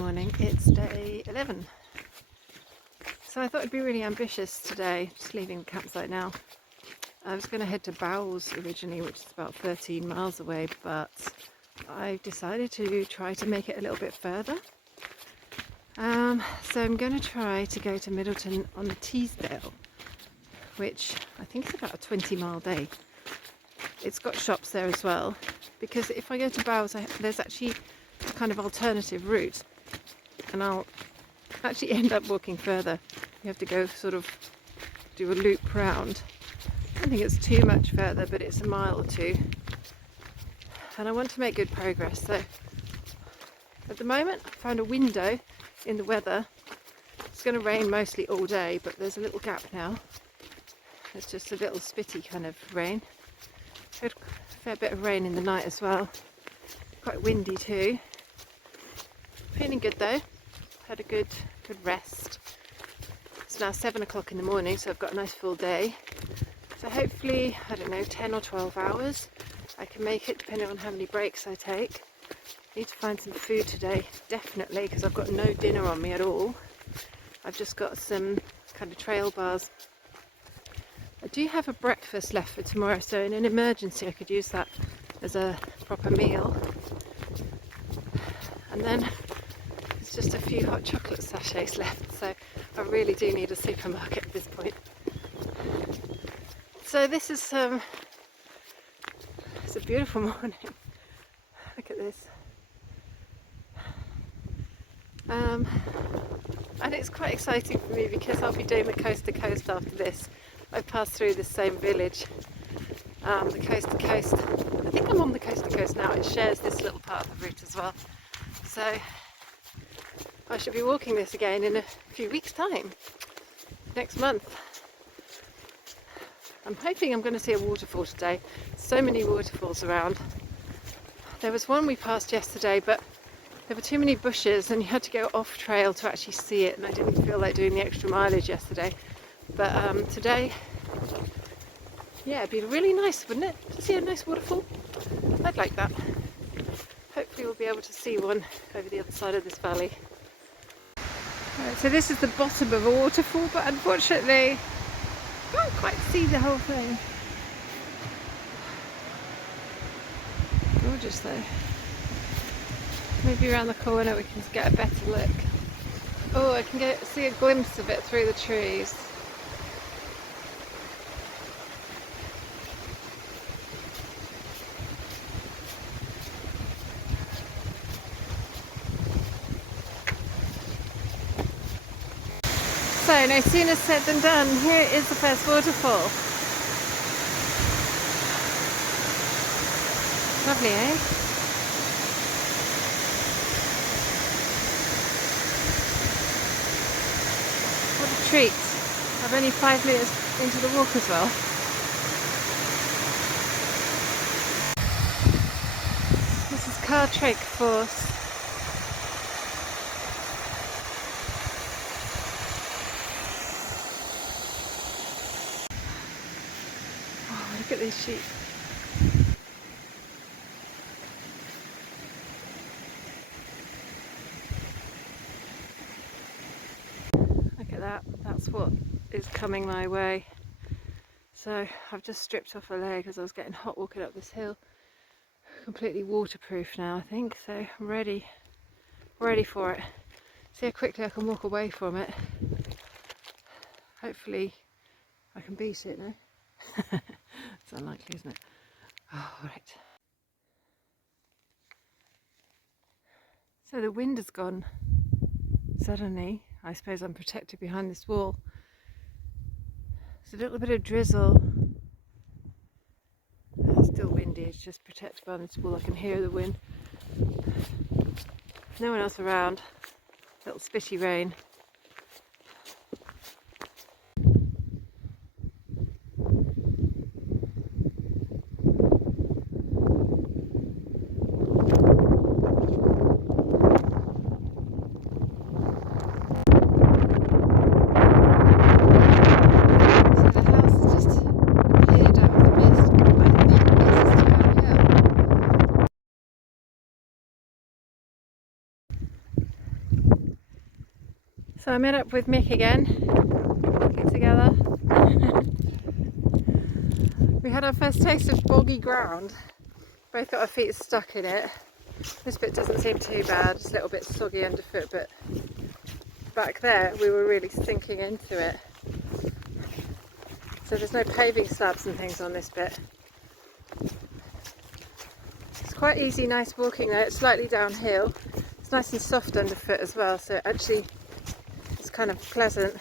morning. It's day 11. So I thought it'd be really ambitious today, just leaving the campsite now. I was going to head to Bowes originally, which is about 13 miles away, but I've decided to try to make it a little bit further. So I'm going to try to go to Middleton-in-Teesdale, which I think is about a 20-mile day. It's got shops there as well, because if I go to Bowes, there's actually a kind of alternative route, and I'll actually end up walking further. You have to go sort of do a loop round. I don't think it's too much further, but it's a mile or two, and I want to make good progress. So at the moment I found a window in the weather. It's going to rain mostly all day, but there's a little gap now. It's just a little spitty kind of rain. Had a fair bit of rain in the night as well. Quite windy too. Feeling good though. Had a good rest. It's now 7 o'clock in the morning, so I've got a nice full day. So hopefully, I don't know, 10 or 12 hours I can make it, depending on how many breaks I take. Need to find some food today, definitely, because I've got no dinner on me at all. I've just got some kind of trail bars. I do have a breakfast left for tomorrow, so in an emergency I could use that as a proper meal. And then there's just a few hot chocolate sachets left, so I really do need a supermarket at this point. So this is it's a beautiful morning. Look at this. And it's quite exciting for me because I'll be doing the coast to coast after this. I passed through this same village, the coast to coast. I think I'm on the coast to coast now. It shares this little part of the route as well. So I should be walking this again in a few weeks' time, next month. I'm hoping I'm going to see a waterfall today. So many waterfalls around. There was one we passed yesterday, but there were too many bushes and you had to go off trail to actually see it, and I didn't feel like doing the extra mileage yesterday. But today, yeah, it'd be really nice, wouldn't it, to see a nice waterfall? I'd like that. Hopefully we'll be able to see one over the other side of this valley. Right, so this is the bottom of a waterfall, but unfortunately I can't quite see the whole thing. Gorgeous though. Maybe around the corner we can get a better look. Oh, I can see a glimpse of it through the trees. So no sooner said than done. Here is the first waterfall. Lovely, eh? What a treat. I'm only 5 minutes into the walk as well. This is Cartrake Force. Oh, look at these sheep. That's what is coming my way. So I've just stripped off a leg as I was getting hot walking up this hill. Completely waterproof now, I think, so I'm ready for it. See how quickly I can walk away from it. Hopefully I can beat it, no? It's unlikely, isn't it? Oh, right. So the wind has gone suddenly. I suppose I'm protected behind this wall. There's a little bit of drizzle. It's still windy, it's just protected by this wall. I can hear the wind. No one else around. Little spitty rain. So I met up with Mick again, walking together. We had our first taste of boggy ground. Both got our feet stuck in it. This bit doesn't seem too bad, it's a little bit soggy underfoot, but back there we were really sinking into it. So there's no paving slabs and things on this bit. It's quite easy, nice walking there. It's slightly downhill. It's nice and soft underfoot as well, so actually it's kind of pleasant.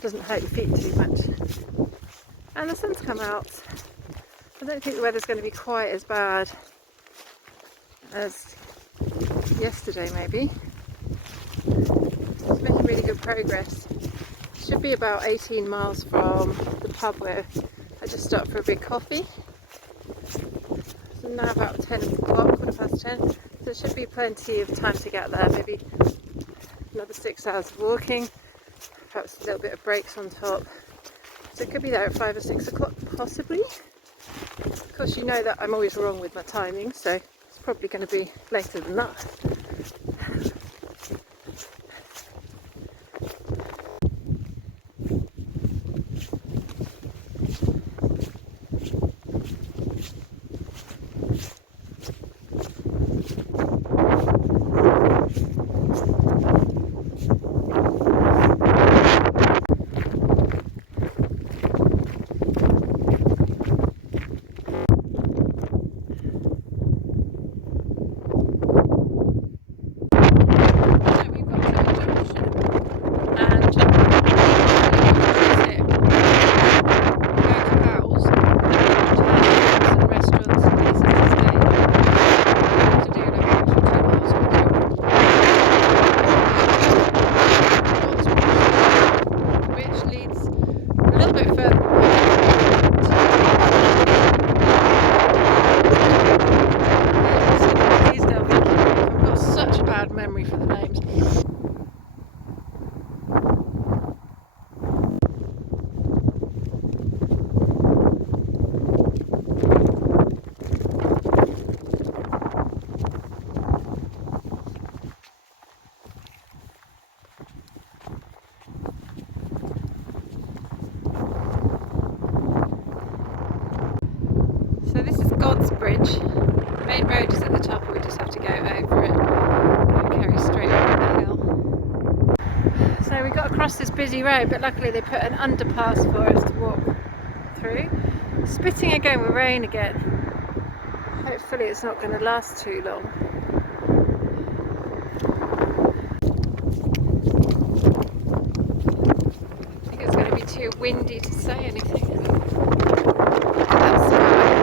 Doesn't hurt your feet too much. And the sun's come out. I don't think the weather's going to be quite as bad as yesterday maybe. It's making really good progress. Should be about 18 miles from the pub where I just stopped for a big coffee. So now about 10 o'clock, 10:15, so it should be plenty of time to get there, maybe another 6 hours of walking, perhaps a little bit of breaks on top. So it could be there at 5 or 6 o'clock possibly. Of course you know that I'm always wrong with my timing, so it's probably going to be later than that. Memory for the names. So this is God's Bridge. The main road is at the top, and we just have to go over it. Straight up the hill. So we got across this busy road, but luckily they put an underpass for us to walk through. Spitting again with rain again. Hopefully it's not going to last too long. I think it's going to be too windy to say anything. Look at that sky.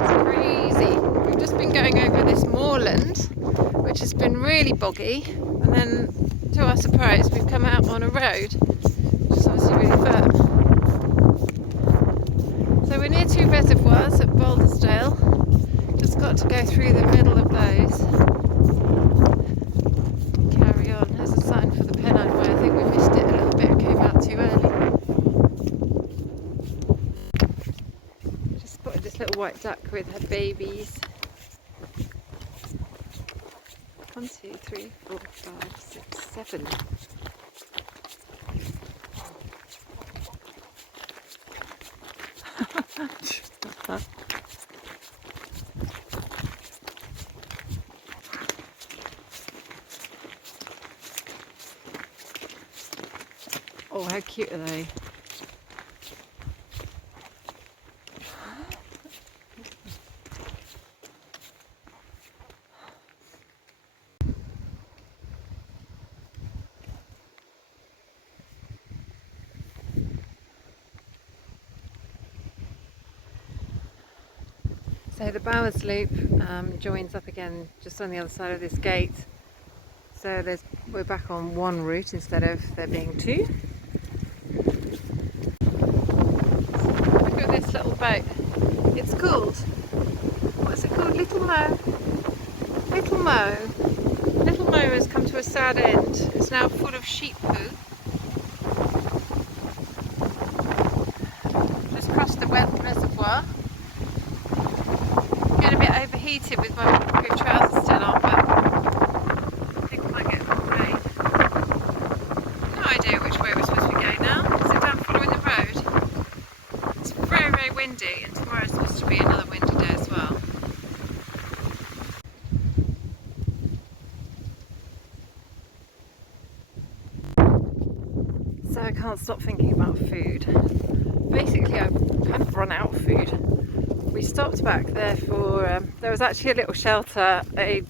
It's crazy. We've just been going over this moorland, which has been really boggy, and then to our surprise we've come out on a road which is obviously really firm. So we're near two reservoirs at Bouldersdale, just got to go through the middle of those. Carry on. There's a sign for the Pennine Way. I think we missed it a little bit, came out too early. Just spotted this little white duck with her babies. 1, 2, 3, 4, 5, 6, 7. Oh, how cute are they? So the Bowers Loop joins up again just on the other side of this gate. So we're back on one route instead of there being two. Look at this little boat. It's called, what's it called? Little Mo. Little Mo. Little Mo has come to a sad end. It's now full of sheep poo. Just crossed the reservoir. Getting a bit overheated with my waterproof trousers still on, but I think I might get some rain. can't stop thinking about food. Basically, I've kind of run out of food. We stopped back there for, there was actually a little shelter. I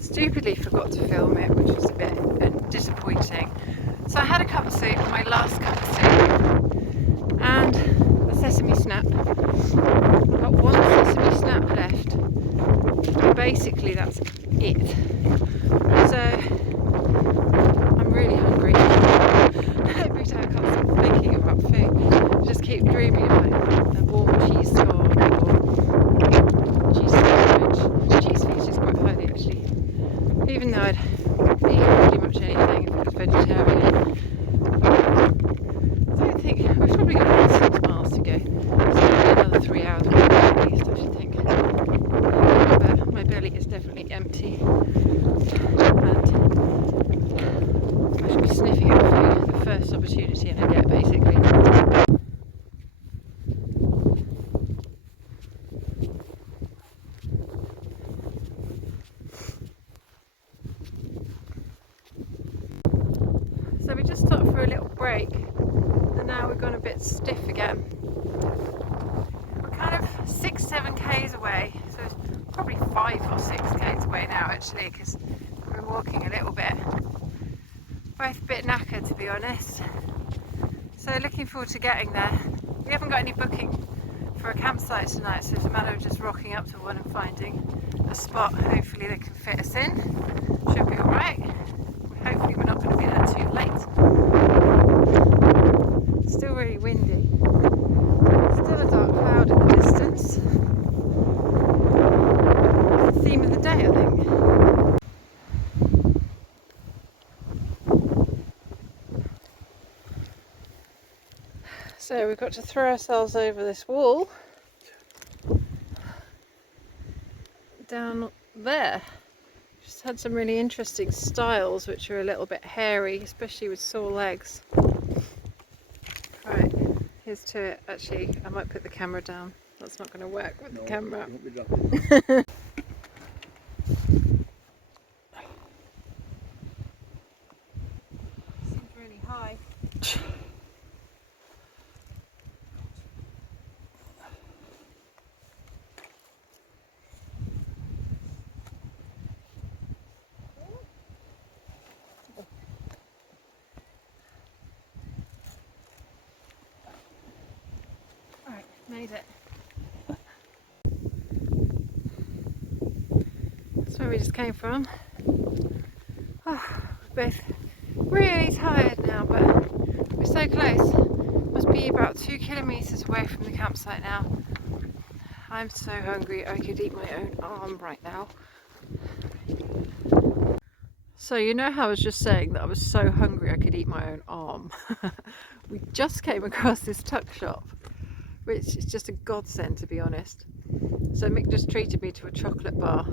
stupidly forgot to film it, which was a bit disappointing. So I had a cup of soup, my last cup of soup, and a sesame snap. I've got one sesame snap left. And basically, that's it. So I'm really hungry. Every day I can't stop thinking about food. I just keep dreaming of like a warm cheese scone or cheese sandwich. Cheese features quite highly actually. Even though I'd eat pretty much anything if it was vegetarian. So I think we've probably got about 6 miles to go. So another 3 hours at least, I should think. But my belly is definitely empty. And I should be sniffing at food the first opportunity I get, basically. So we just stopped for a little break, and now we've gone a bit stiff again. We're kind of 6-7 k's away, so it's probably 5 or 6 k's away now actually, because we've been walking a little bit. Both a bit knackered, to be honest. So looking forward to getting there. We haven't got any booking for a campsite tonight, so it's a matter of just rocking up to one and finding a spot. Hopefully they can fit us in. Should be alright. Hopefully we're not going to be there too late. Still really windy. Still a dark cloud in the distance. It's the theme of the day, I think. So we've got to throw ourselves over this wall down there. Just had some really interesting styles which are a little bit hairy, especially with sore legs. Right, here's to it. Actually, I might put the camera down. That's not going to work with the camera. Seems really high. Made it. That's where we just came from. Oh, we're both really tired now, but we're so close. Must be about 2 kilometres away from the campsite now. I'm so hungry I could eat my own arm right now. So you know how I was just saying that I was so hungry I could eat my own arm? We just came across this tuck shop, which is just a godsend, to be honest. So Mick just treated me to a chocolate bar.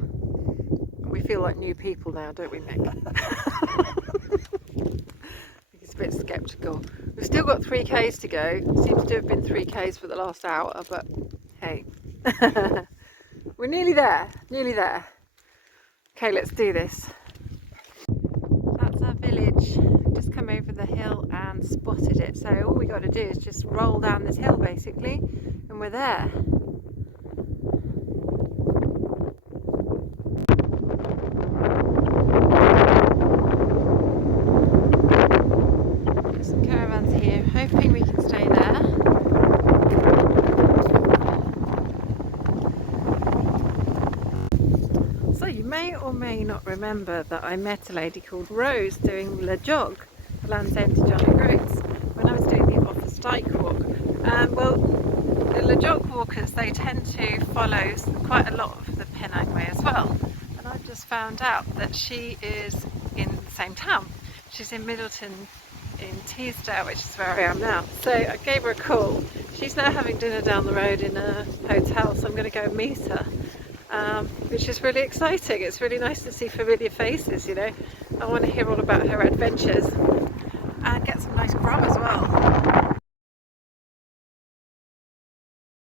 We feel like new people now, don't we, Mick? He's a bit sceptical. We've still got 3 k's to go. Seems to have been 3 k's for the last hour, but hey. We're nearly there, nearly there. Okay, let's do this. That's our village. Just come over the hill and spotted it, so all we got to do is just roll down this hill basically and we're there. There's some caravans here, hoping we can stay there. So you may or may not remember that I met a lady called Rose doing Le Jog, the Land's End to Giant Roads, when I was doing the Offa's Dyke walk. Well, the Le Jog walkers, they tend to follow quite a lot of the Pennine Way as well. And I've just found out that she is in the same town. She's in Middleton-in-Teesdale, which is where I am now. So I gave her a call. She's now having dinner down the road in a hotel, so I'm going to go and meet her. Which is really exciting. It's really nice to see familiar faces, you know. I want to hear all about her adventures.